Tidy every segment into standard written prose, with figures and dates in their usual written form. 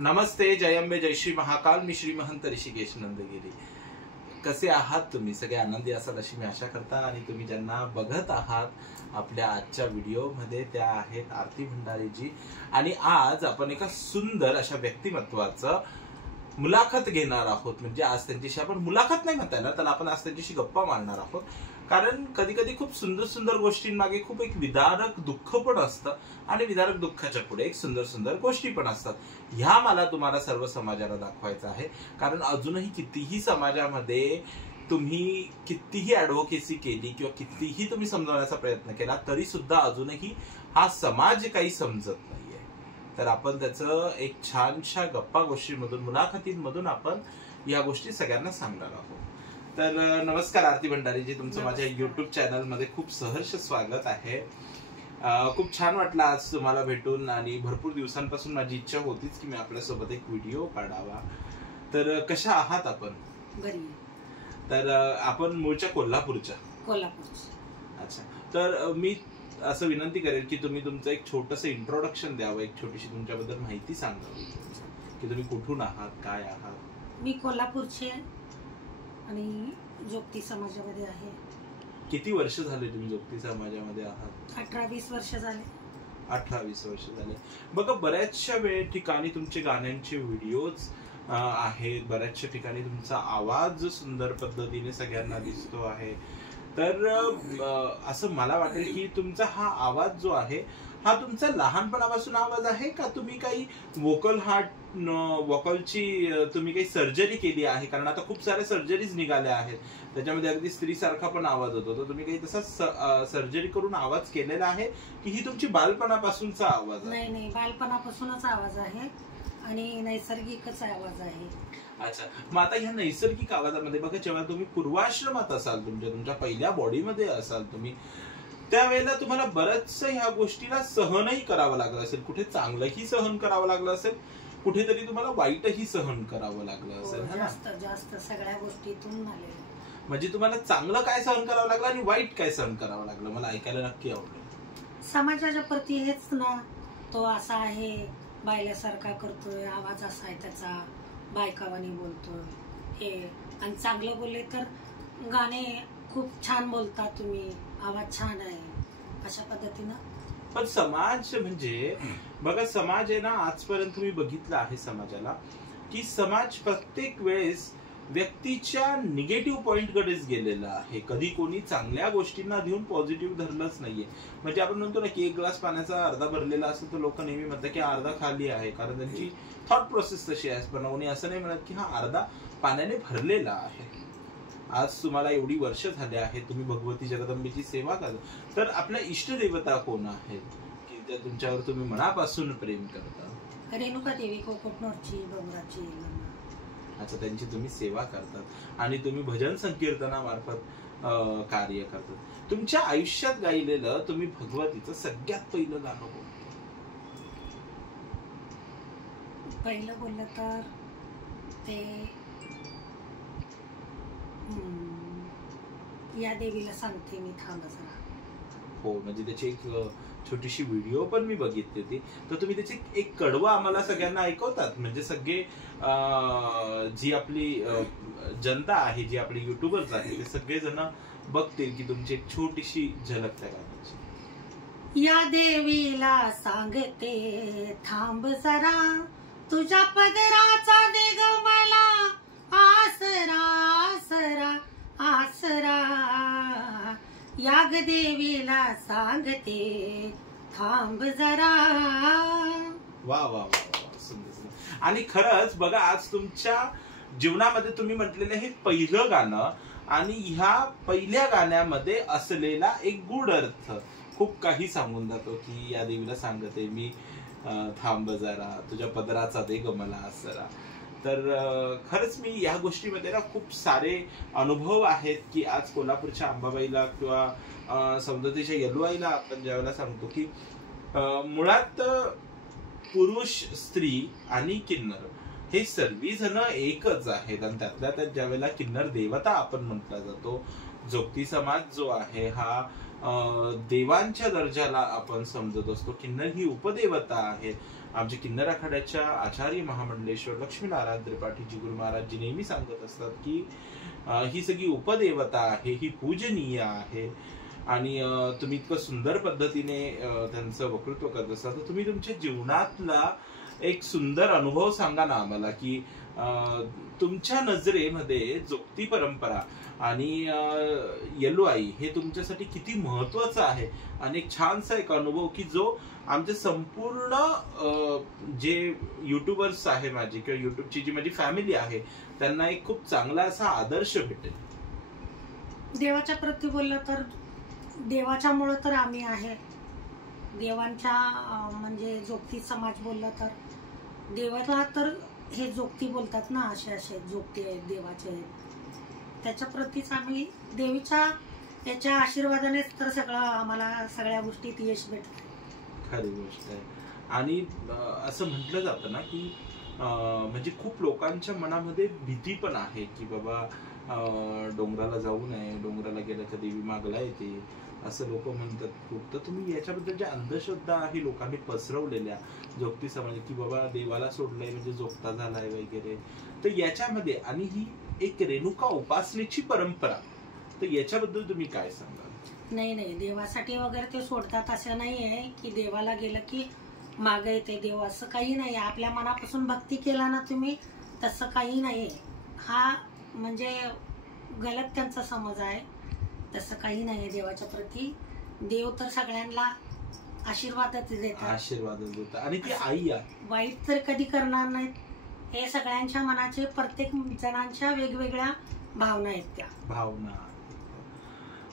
नमस्ते, जय अंबे, जय श्री महाकाल. मी श्री महंत ऋषिकेश नंदगिरी. कसे आहात तुम्ही? सगळे आनंदी असाल अशी मी आशा करता. आणि तुम्ही ज्यांना बघत आहात आपल्या आजच्या व्हिडिओमध्ये त्या आहेत आरती भंडारीजी. आणि आज आपण एका सुंदर अशा व्यक्तिमत्वाचं मुलाखत घेणार आहोत. म्हणजे आज त्यांच्याशी आपण मुलाखत नाही म्हणता येणार, तर आपण आज त्यांच्याशी गप्पा मारणार आहोत. कारण कधी कधी खूप सुंदर सुंदर गोष्टींमागे खूप एक विदारक दुःख पण असतं आणि विदारक दुःखाच्या पुढे एक सुंदर सुंदर गोष्टी पण असतात. ह्या मला तुम्हाला सर्व समाजाला दाखवायचं आहे. कारण अजूनही कितीही समाजामध्ये तुम्ही कितीही ऍडव्होकेसी केली किंवा कितीही तुम्ही समजवण्याचा प्रयत्न केला तरी सुद्धा अजूनही हा समाज काही समजत नाहीये. तर आपण त्याचं एक छानशा गप्पा गोष्टींमधून मुलाखतींमधून आपण या गोष्टी सगळ्यांना सांगणार आहोत. तर नमस्कार आरती भंडारीजी, तुमचं माझ्या युट्यूब चॅनल मध्ये खूप सहर्ष स्वागत आहे. खूप छान वाटलं आज तुम्हाला भेटून आणि भरपूर दिवसांपासून माझी इच्छा होतीच की मी आपल्यासोबत एक व्हिडिओ काढावा. तर कशा आहात आपण? बरी. तर आपण मूळच्या कोल्हापूरच्या. अच्छा. तर मी असं विनंती करेल की तुम्ही तुमचं एक छोटंसं इंट्रोडक्शन द्यावं, एक छोटीशी तुमच्याबद्दल माहिती सांगावी की तुम्ही कुठून आहात, काय आहात. मी कोल्हापूरचे आणि जोगती समाजामध्ये आहे. किती वर्ष झाले तुम्ही जोगती समाजामध्ये आहात? 18-20 वर्ष झाले. 18-20 वर्ष झाले. बघा, बऱ्याचशा ठिकाणी तुमचे गाण्यांचे व्हिडिओज आहेत, बऱ्याचशा ठिकाणी तुमचा आवाज सुंदर पद्धतीने सगळ्यांना दिसतो आहे. तर असं मला वाटेल की तुमचा हा आवाज जो आहे हा तुमचा लहानपणापासून आवाज आहे का तुम्ही काही वोकलची तुम्ही काही सर्जरी केली आहे? कारण आता खूप साऱ्या सर्जरीज निघाल्या आहेत, त्याच्यामध्ये अगदी स्त्रीसारखा पण आवाज होतो. तर तुम्ही काही तसा सर्जरी करून आवाज केलेला आहे की ही तुमची बालपणापासूनचा आवाज आहे? नाही नाही, बालपणापासूनच आवाज आहे आणि नैसर्गिकच आवाज आहे. अच्छा. मग आता ह्या नैसर्गिक आवाजामध्ये बघा, जेव्हा तुम्ही पूर्वाश्रमात असाल, तुमच्या पहिल्या बॉडीमध्ये असाल तुम्ही, त्यावेळेला तुम्हाला बरंच ह्या गोष्टीला सहनही करावं लागलं असेल. कुठे चांगलंही सहन करावं लागलं असेल, कुठेतरी तुम्हाला वाईटही सहन करावं लागलं असेल. जास्त जास्त सगळ्या गोष्टीतून आलेलं. म्हणजे तुम्हाला चांगलं काय सहन करावं लागलं आणि वाईट काय सहन करावं लागलं? मला ऐकायला नक्की आवडेल. समाजाच्या प्रती हेच ना, तो असा आहे, बायल्यासारखा करतोय, आवाज असा आहे त्याचा, बायकावानी बोलतोय हे. आणि चांगलं बोलले तर गाणे खूप छान बोलता तुम्ही, आवाज छान आहे, अशा पद्धतीनं. पण समाज म्हणजे बघा, समाज आहे ना, आजपर्यंत तुम्ही बघितलं आहे समाजाला की समाज प्रत्येक वेळेस व्यक्तीच्या निगेटिव्ह पॉइंट कडेच गेलेला आहे. कधी कोणी चांगल्या गोष्टींना घेऊन पॉझिटिव्ह धरलंच नाहीये. म्हणजे आपण म्हणतो ना की एक ग्लास पाण्याचा अर्धा भरलेला असतो, तर लोक नेहमी म्हणतात की अर्धा खाली आहे, कारण त्यांची थॉट प्रोसेस तशी आहे. पण कोणी असं नाही म्हणत की हा अर्धा पाण्याने भरलेला आहे. आज तुम्हाला एवढी वर्ष झाले आहेत, तुम्ही भगवती जगदंबेची सेवा करता, तर आपल्या इष्टदेवता कोण आहेत की त्या तुमच्यावर तुम्ही मनापासून प्रेम करता? रेणुका देवी, कोकणची, डोंगराची. अच्छा. त्यांची तुम्ही सेवा करतात आणि तुम्ही भजन संकीर्तनामार्फत कार्य करतात. तुमच्या आयुष्यात गायलेलं तुम्ही भगवतीचं सगळ्यात पहिलं गाणं कोणतं? पहिलं बोललं तर ते या देवीला सांगते मी, थांब जरा. हो, म्हणजे त्याची एक छोटीशी व्हिडिओ पण मी बघितली होती. तर तुम्ही त्याची एक कडवं आम्हाला सगळ्यांना ऐकवतात, म्हणजे सगळे जी आपली जनता आहे, जी आपली युट्यूबर्स आहे, ते सगळेजण बघतील की तुमची एक छोटीशी झलक त्या गाण्याची. या देवीला सांगते थांब जरा, तुझ्या पदराचा देग मला आसरा आसरा आसरा. याग देवीला सांगते थांब जरा. वा वा वा, सुंदर. आणि खरंच बघा, आज तुमच्या जीवनामध्ये तुम्ही म्हटलेलं हे पहिलं गाणं आणि ह्या पहिल्या गाण्यामध्ये असलेला एक गूढ अर्थ खूप काही सांगून जातो की या देवीला सांगते मी थांब जरा, तुझ्या पदराचा दे ग मला आसरा. तर खरंच मी या गोष्टीमध्ये ना खूप सारे अनुभव आहेत की आज कोल्हापूरच्या अंबाबाईला किंवा सौंदर्याच्या येलुआईला आपण ज्यावेळेला सांगतो की मुळात पुरुष, स्त्री आणि किन्नर हे सर्वजण एकच आहेत. आणि त्यातल्या त्यात ज्यावेळेला किन्नर देवता आपण म्हटला जातो, जोगती समाज जो आहे हा देवांच्या दर्जाला आपण समजत असतो. किन्नर ही उपदेवता आहे आमचे किन्नर आखाड्याच्या आचार्य महामंडलेश्वर लक्ष्मीनारायण त्रिपाठीजी गुरु महाराजजी नेहमी सांगत असतात की ही सगळी उपदेवता आहे, ही पूजनीय आहे आणि तुम्ही इतकं सुंदर पद्धतीने त्यांचं वक्तृत्व करत असता, तर तुम्ही तुमच्या जीवनातला एक सुंदर अनुभव सांगा ना आम्हाला की तुमच्या नजरेमध्ये जोगती परंपरा आणि येल्लोआई हे तुमच्यासाठी किती महत्वाचं आहे आणि एक छानसा एक अनुभव की जो आमचे संपूर्ण जे युट्यूबर्स आहे माझे किंवा युट्यूबची जी माझी फॅमिली आहे त्यांना एक खूप चांगला असा आदर्श भेटेल. देवाच्या प्रती बोललं तर देवाच्यामुळे तर आम्ही आहे. देवांच्या म्हणजे जोगती समाज बोलला तर देवाला तर हे जोगती बोलतात ना, असे जोगती आहेत देवाचे आहेत, त्याच्या प्रतीच आम्ही देवीच्या याच्या आशीर्वादानेच तर सगळं आम्हाला सगळ्या गोष्टीत यश भेटतं. खरी गोष्ट आहे. आणि असं म्हटलं जातं ना की म्हणजे खूप लोकांच्या मनामध्ये भीती पण आहे की बाबा डोंगराला जाऊ नये, डोंगराला गेलं तर देवी मागला येते, असं लोक म्हणतात खूप. तर तुम्ही याच्याबद्दल ज्या अंधश्रद्धा आहे लोकांनी पसरवलेल्या जोगती समाज की बाबा देवाला सोडलंय म्हणजे जोगता झालाय वगैरे, तर याच्यामध्ये आणि ही एक रेणुका उपासनेची परंपरा, तर याच्याबद्दल तुम्ही काय सांगाल? नाही, देवासाठी वगैरे ते सोडतात असं नाही आहे की देवाला गेलं की मागे येते देव, असं काही नाही. आपल्या मनापासून भक्ती केला ना तुम्ही, तसं काही नाही. हा म्हणजे गलत त्यांचा समज आहे, तसं काही नाही. देवाच्या प्रती देव तर सगळ्यांना आशीर्वादच देतात आणि ती आई वाईट तर कधी करणार नाहीत. हे सगळ्यांच्या मनाचे प्रत्येक जणांच्या वेगवेगळ्या भावना आहेत, त्या भावना.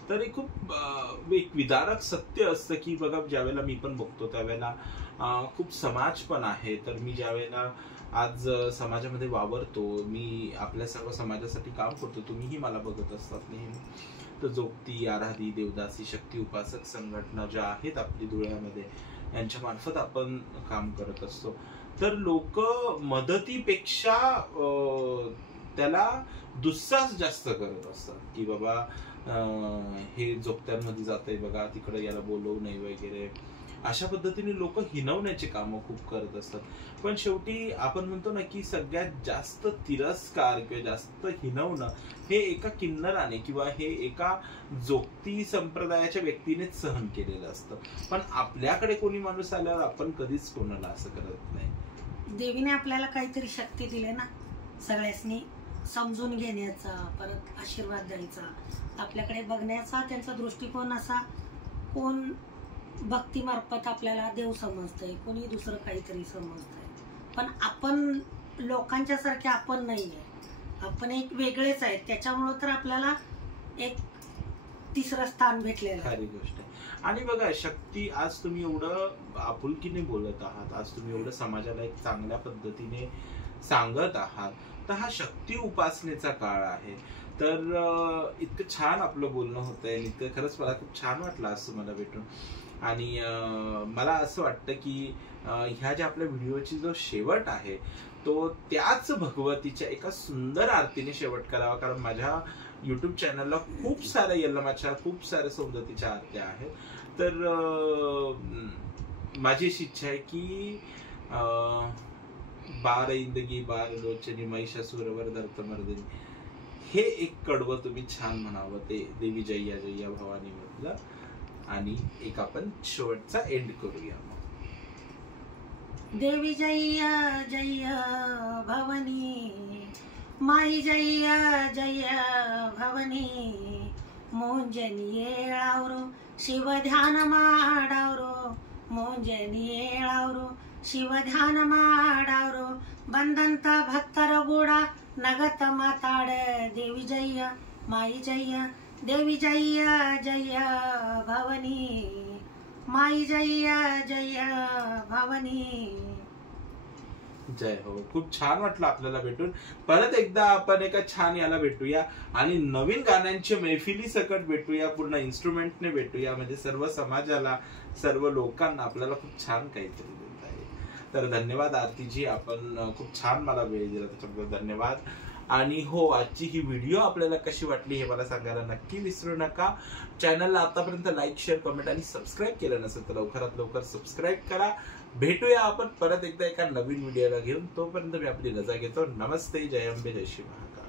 तर हे खूप एक विदारक सत्य असतं की बघा ज्यावेळेला मी पण बघतो त्यावेळेला खूप समाज पण आहे. तर मी ज्यावेळेला आज समाजामध्ये वावरतो, मी आपल्या सर्व समाजासाठी काम करतो, तुम्हीही मला बघत असतात नेहमी. तर जोगती, आराधी, देवदासी, शक्ती उपासक संघटना ज्या आहेत आपली धुळ्यामध्ये, यांच्या मार्फत आपण काम करत असतो. तर लोक मदतीपेक्षा त्याला दुस्साहस जास्त करत असतात की बाबा हे जोगत्यांमध्ये जातंय बघा, तिकडे याला बोलवू नये वगैरे, अशा पद्धतीने लोक हिनवण्याचे कामं खूप करत असतात. पण शेवटी आपण म्हणतो ना की सगळ्यात जास्त तिरस्कार किंवा जास्त हिनवणं हे एका किन्नराने किंवा हे एका जोगती संप्रदायाच्या व्यक्तीनेच सहन केलेलं असतं. पण आपल्याकडे कोणी माणूस आल्यावर आपण कधीच कोणाला असं करत नाही. देवीने आपल्याला काहीतरी शक्ती दिली ना, सगळ्यांनी समजून घेण्याचा, परत आशीर्वाद द्यायचा, आपल्याकडे बघण्याचा त्यांचा दृष्टिकोन असा, कोण भक्तीमार्फत आपल्याला देव समजतंय, कोणी दुसरं काहीतरी समजतंय. पण आपण लोकांच्या सारखे आपण नाहीये, आपण एक वेगळेच आहेत. त्याच्यामुळं तर आपल्याला एक तिसरं स्थान भेटलेलं आहे. खरी गोष्ट आहे. आणि बघा शक्ती, आज तुम्ही एवढं आपुलकीने बोलत आहात, आज तुम्ही एवढं समाजाला एक चांगल्या पद्धतीने सांगत आहात, तर हा शक्ती उपासनेचा काळ आहे. तर इतकं छान आपलं बोलणं होतंय, इतकं खरंच मला खूप छान वाटलं असं मला भेटून. आणि मला असं वाटतं की ह्या ज्या आपल्या व्हिडिओची जो शेवट आहे तो त्याच भगवतीच्या एका सुंदर आरतीने शेवट करावा, कारण माझ्या युट्यूब चॅनलला खूप साऱ्या यल्लमाच्या, खूप साऱ्या सौंदतीच्या आरत्या आहेत. तर माझी अशी इच्छा आहे की बार इंदगी बार लोचनी महिषासुरवर दर्तमर्दिनी हे एक कडवं तुम्ही छान म्हणावं, ते देवी जय्या जय्या भवानी मधलं. आणि एक आपण शेवटचा एंड करूया. देवी जय्या जय्या भवानी, माई जय्या जय्या भवानी, मोंजनी येळावरो शिव ध्यान माडावरो, मोंजनी येळावरो शिव ध्यान माडावरो, बंधंत भक्तर गोडा नगत माताड, देवी जय्या माई जय्या, देवी जय्या जय्या भवानी, माई जय्या जय्या भवानी. जय हो. खूप छान वाटलं आपल्याला भेटून. परत एकदा आपण एका छान याला भेटूया आणि नवीन गाण्यांच्या मैफिली सकट भेटूया, पूर्ण इन्स्ट्रुमेंटने भेटूया, म्हणजे सर्व समाजाला, सर्व लोकांना आपल्याला खूप छान काहीतरी देत आहे. तर धन्यवाद आरतीजी, आपण खूप छान मला वेळ दिला त्याच्याबद्दल धन्यवाद. आणि हो, आजची ही व्हिडिओ आपल्याला कशी वाटली हे मला सांगायला नक्की विसरू नका. चॅनलला आतापर्यंत लाईक, शेअर, कमेंट आणि सबस्क्राईब केलं नसेल तर लवकरात लवकर सबस्क्राईब करा. भेटूया आपण परत एकदा एका नवीन व्हिडिओला घेऊन. तोपर्यंत मी आपली रजा घेतो. नमस्ते, जय अंबे, जय श्री महाकाल.